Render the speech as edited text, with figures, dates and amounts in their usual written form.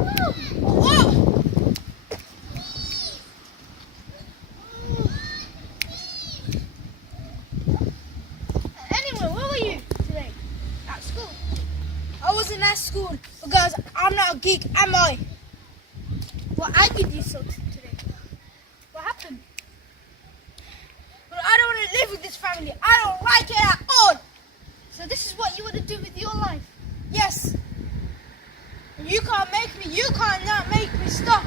Whoa! Anyway, where were you today? At school? I wasn't at school because I'm not a geek, am I? Well, I did you so today. What happened? But I don't want to live with this family. I don't like it at all. So this is what you want to do with your life? Yes. You can't not make me stop.